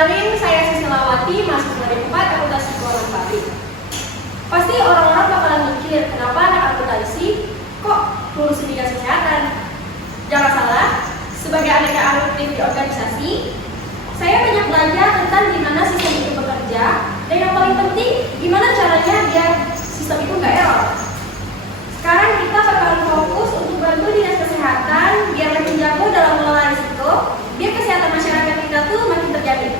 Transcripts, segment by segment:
Kenalin, saya Siselawati, mahasiswa dari 4 akuntansi keuangan pabrik. Pasti orang-orang bakalan mikir, kenapa anak akuntansi kok lulus dinas kesehatan? Jangan salah, sebagai anak yang aktif di organisasi, saya banyak belajar tentang gimana sistem itu bekerja, dan yang paling penting, gimana caranya biar sistem itu nggak error. Sekarang kita bakalan fokus untuk bantu dinas kesehatan biar makin jago dalam mengelola risiko, biar kesehatan masyarakat kita tuh makin terjamin.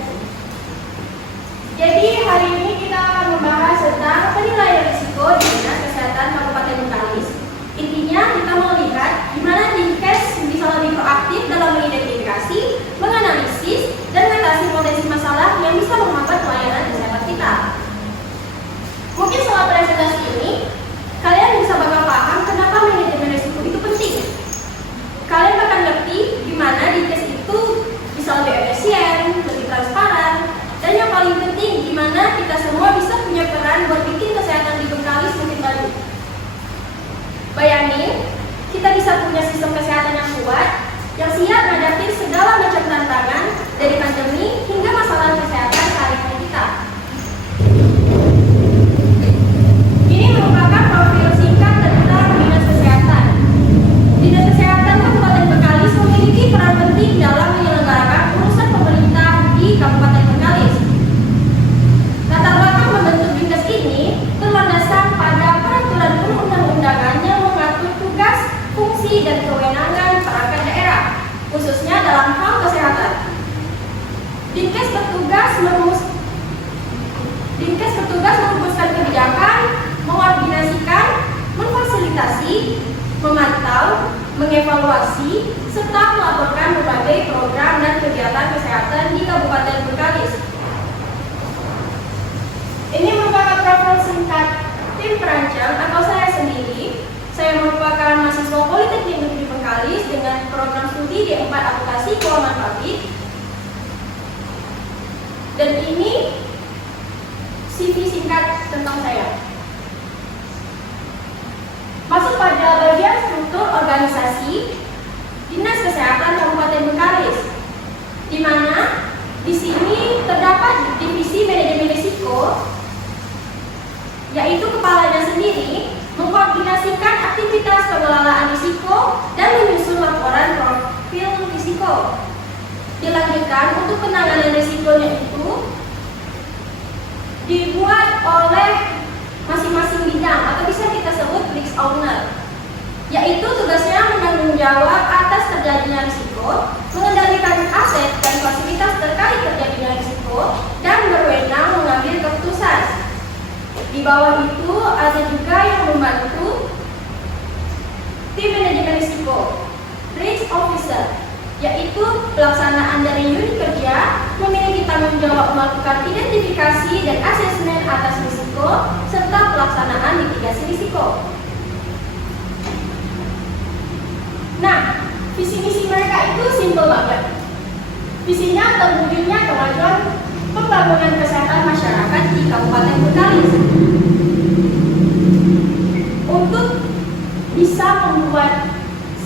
Jadi hari ini kita akan membahas tentang penilaian risiko di Dinas Kesehatan Kabupaten Bengkalis. Intinya kita mau lihat gimana Dinkes bisa lebih proaktif dalam mengidentifikasi, menganalisis, dan mengatasi potensi masalah yang bisa menghambat pelayanan kesehatan kita. Mungkin setelah presentasi ini, kalian bisa bakal paham kenapa manajemen risiko itu penting. Kalian bakal ngerti gimana Dinkes itu bisa lebih efisien, lebih transparan, dan yang paling penting, gimana kita semua bisa punya peran buat bikin kesehatan di Bengkalis makin bagus. Bayangin, kita bisa punya sistem kesehatan yang kuat, yang siap menghadapi segala macam tantangan, dari pandemi hingga masalah kesehatan sehari-hari kita. Ini merupakan profil singkat tentang Dinas Kesehatan. Dinas Kesehatan Kabupaten Bengkalis memiliki peran penting dalam menyelenggarakan urusan pemerintah di Kabupaten Bengkalis. Latar belakang membentuk Dinkes ini berlandaskan pada peraturan perundang-undangan yang mengatur tugas, fungsi, dan kewenangan perangkat daerah, khususnya dalam hal kesehatan. Dinkes bertugas merumuskan kebijakan, mengkoordinasikan, memfasilitasi, memantau, mengevaluasi, serta melaporkan berbagai program dan kegiatan kesehatan di Kabupaten Bengkalis. Ini merupakan profil singkat tim perancang atau saya sendiri. Saya merupakan mahasiswa Politeknik Negeri Bengkalis dengan program studi D4 Akuntansi Keuangan Pabrik. Dan ini CV singkat tentang saya. Masuk pada bagian struktur organisasi Dinas Kesehatan Kabupaten Bengkalis, di mana di sini terdapat divisi manajemen risiko, yaitu kepalanya sendiri mengkoordinasikan aktivitas pengelolaan risiko dan menyusun laporan profil risiko. Dilanjutkan untuk penanganan risikonya itu dibuat oleh masing-masing bidang atau bisa kita sebut risk owner, yaitu tugasnya menanggung jawab atas terjadinya risiko, mengendalikan aset dan fasilitas terkait terjadinya risiko, dan berwenang mengambil keputusan. Di bawah itu ada juga yang membantu tim manajemen risiko, risk officer, yaitu pelaksanaan dari unit kerja, memiliki tanggung jawab melakukan identifikasi dan asesmen atas risiko, serta pelaksanaan mitigasi risiko. Nah, visi misi mereka itu simpel banget. Visinya terwujudnya kemajuan pembangunan kesehatan masyarakat di Kabupaten Bengkalis. Untuk bisa membuat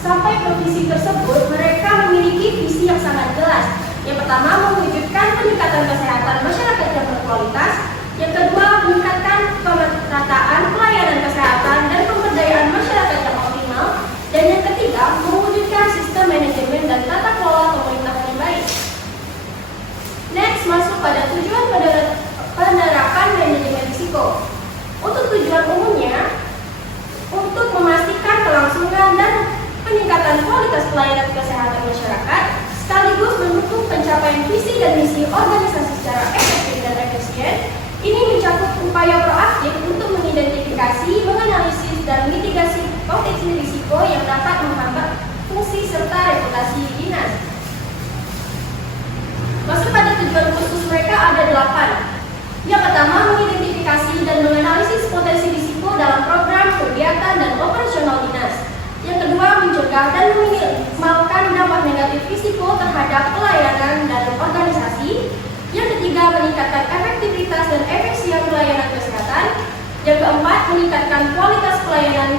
sampai ke visi tersebut, mereka memiliki visi yang sangat jelas. Yang pertama, mewujudkan peningkatan kesehatan masyarakat yang berkualitas. Yang kedua, meningkatkan pemerataan pelayanan kesehatan dan pemberdayaan masyarakat yang optimal. Dan yang ketiga, mewujudkan sistem manajemen dan tata kelola pemerintahan yang baik. Next, masuk pada tujuan penerapan manajemen risiko. Untuk tujuan umumnya, untuk memastikan kelangsungan dan peningkatan kualitas pelayanan kesehatan masyarakat, sekaligus mendukung pencapaian visi dan misi organisasi secara efektif dan efisien. Ini mencakup upaya proaktif untuk mengidentifikasi, menganalisis, dan mitigasi potensi risiko yang dapat menghambat fungsi serta reputasi dinas. Masuk pada tujuan khusus mereka ada 8. Yang pertama, mengidentifikasi dan menganalisis potensi risiko dalam program, kegiatan, dan operasional dinas. Yang kedua, mencegah dan meminimalkan dampak negatif risiko terhadap pelayanan dan organisasi. Yang ketiga, meningkatkan efektivitas dan efisien pelayanan kesehatan. Yang keempat, meningkatkan kualitas pelayanan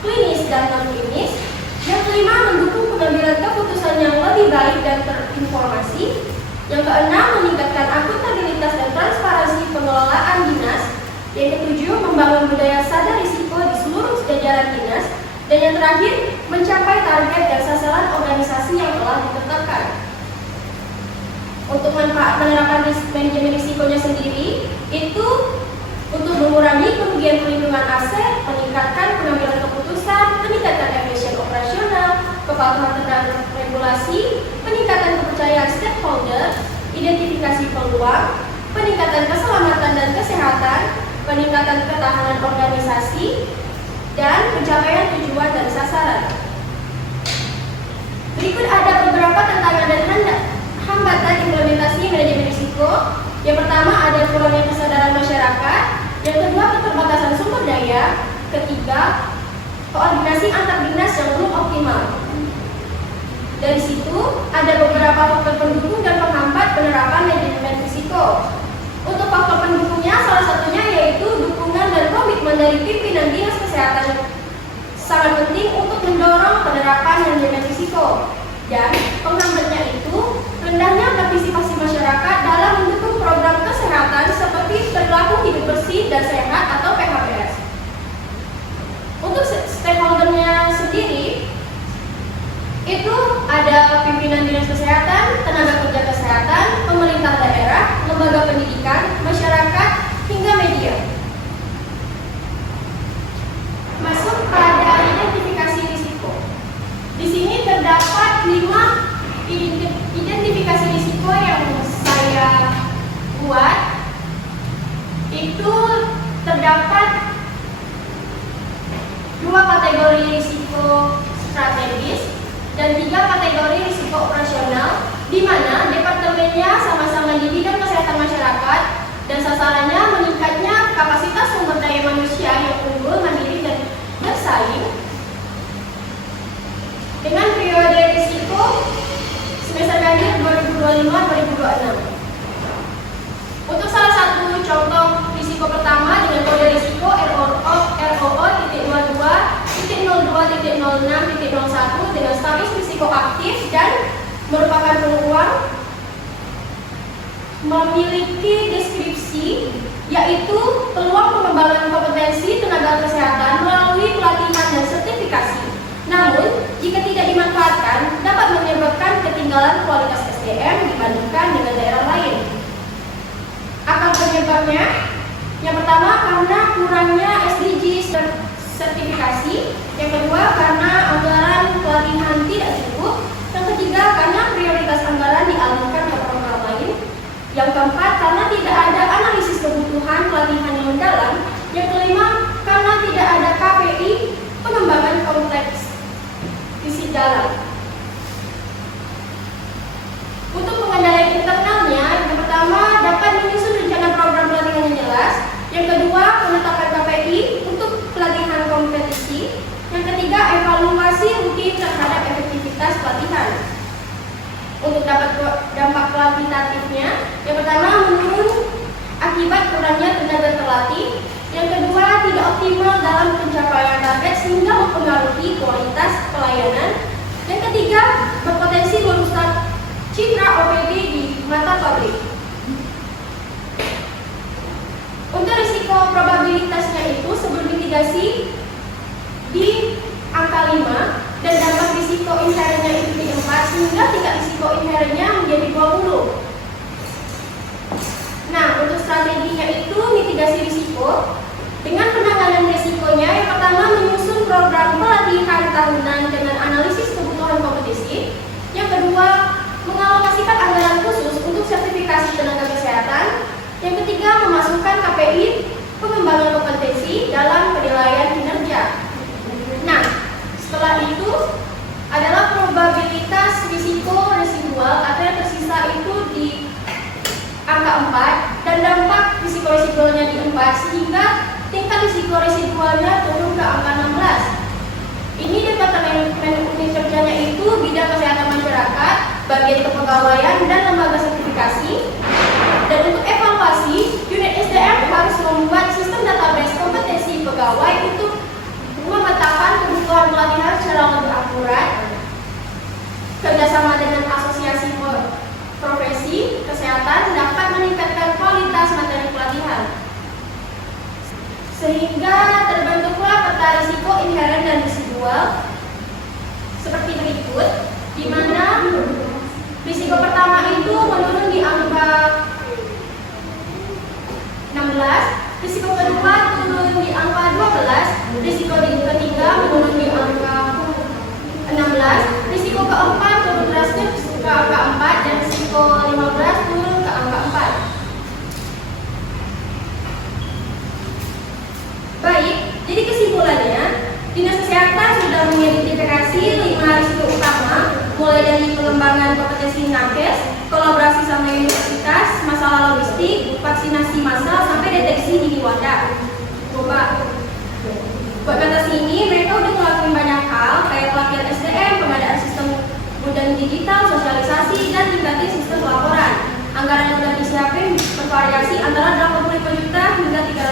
klinis dan non-klinis. Yang kelima, mendukung pengambilan keputusan yang lebih baik dan terinformasi. Yang keenam, meningkatkan Yang ketujuh, membangun budaya sadar risiko di seluruh jajaran dinas. Dan yang terakhir, mencapai target dan sasaran organisasi yang telah ditetapkan. Untuk manfaat penerapan manajemen risikonya sendiri, itu untuk mengurangi kerugian perlindungan aset, meningkatkan pengambilan keputusan, meningkatkan efisien operasional, kepatuhan terhadap regulasi, peningkatan kepercayaan stakeholder, identifikasi peluang, peningkatan keselamatan dan kesehatan, peningkatan ketahanan organisasi, dan pencapaian tujuan dan sasaran. Berikut ada beberapa tantangan dan hambatan implementasi manajemen risiko. Yang pertama, ada kurangnya kesadaran masyarakat. Yang kedua, keterbatasan sumber daya. Ketiga, koordinasi antar dinas yang belum optimal. Dari situ, ada beberapa faktor pendukung dan penghambat penerapan manajemen risiko. Untuk faktor pendukungnya, salah satunya yaitu dukungan dan komitmen dari pimpinan dinas kesehatan sangat penting untuk mendorong penerapan manajemen risiko. Dan penghambatnya itu rendahnya partisipasi masyarakat dalam mendukung program kesehatan seperti perilaku hidup bersih dan sehat atau PHBS. Untuk stakeholdernya sendiri, itu ada pimpinan dinas kesehatan, tenaga kerja kesehatan, pemerintah daerah, lembaga pendidikan, masyarakat, hingga media. Masuk pada identifikasi risiko. Di sini terdapat 5 identifikasi risiko yang saya buat. Itu terdapat 2 kategori risiko strategis dan 3 kategori risiko operasional, di mana departemennya sama-sama di bidang kesehatan masyarakat dan sasarannya meningkatnya kapasitas sumber daya manusia yang unggul, mandiri, dan bersaing dengan periode risiko semester ganjil 2025-2026. Untuk salah satu contoh risiko pertama dengan kode risiko ROO.02.06.01 dengan status risiko aktif dan merupakan peluang, memiliki deskripsi yaitu peluang pengembangan kompetensi tenaga kesehatan melalui pelatihan dan sertifikasi. Namun, jika tidak dimanfaatkan, dapat menyebabkan ketinggalan kualitas SDM dibandingkan dengan daerah lain. Akar penyebabnya, yang pertama karena kurangnya SDGs dan sertifikasi, yang kedua karena anggaran pelatihan tidak cukup, yang ketiga karena prioritas anggaran dialihkan ke program lain, yang keempat karena tidak ada analisis kebutuhan pelatihan yang mendalam, yang kelima karena tidak ada KPI pengembangan kompleks visi dalam. Untuk pengendalian internalnya, yang pertama dapat menyusun rencana program pelatihan yang jelas, yang kedua menetapkan KPI untuk pelatihan kompetisi, yang ketiga evaluasi rutin terhadap efektivitas pelatihan. Untuk dampak kuantitatifnya, yang pertama menurun akibat kurangnya tenaga terlatih, yang kedua tidak optimal dalam pencapaian target sehingga mempengaruhi kualitas pelayanan, yang ketiga berpotensi merusak citra OPD di mata publik. Untuk risiko probabilitasnya itu sebelum mitigasi di angka 5 dan dampak risiko inherennya itu di 4 sehingga tingkat risiko inherennya menjadi 20. Nah, untuk strateginya itu mitigasi risiko dengan penanganan risikonya, yang pertama menyusun program pelatihan tahunan dengan analisis kebutuhan kompetisi, yang kedua mengalokasikan anggaran khusus untuk sertifikasi tenaga kesehatan, yang ketiga memasukkan KPI pengembangan kompetensi dalam penilaian kinerja. Nah, setelah itu adalah probabilitas risiko residual atau yang tersisa itu di angka 4 dan dampak risiko residualnya di 4 sehingga tingkat risiko residualnya turun ke angka 16. Ini departemen unit kerjanya itu bidang kesehatan masyarakat, bagian kepegawaian dan lembaga sertifikasi. Dan untuk evaluasi, unit SDM harus membuat sistem database kompetensi pegawai untuk memetakan kebutuhan pelatihan secara lebih akurat, kerjasama dengan asosiasi profesi kesehatan dapat meningkatkan kualitas materi pelatihan. Sehingga terbentuklah peta risiko inheren dan residual seperti berikut, di mana risiko pertama itu menurun di angka 16, risiko kedua turun di angka 12, risiko ketiga menurun di angka 16, risiko keempat turun drastis ke angka 4, dan risiko 15 turun ke angka 4. Baik, jadi kesimpulannya, Dinas Kesehatan sudah mengidentifikasi 5 risiko utama, mulai dari pengembangan kompetensi nakes, kolaborasi sama universitas, masalah logistik, vaksinasi massal, sampai deteksi dini wadah. Buat mengatasi ini, mereka udah ngelakuin banyak hal, kayak pelatihan SDM, pengadaan sistem modern digital, sosialisasi, dan tingkatin sistem pelaporan. Anggaran yang sudah disiapin bervariasi antara 85 juta hingga 3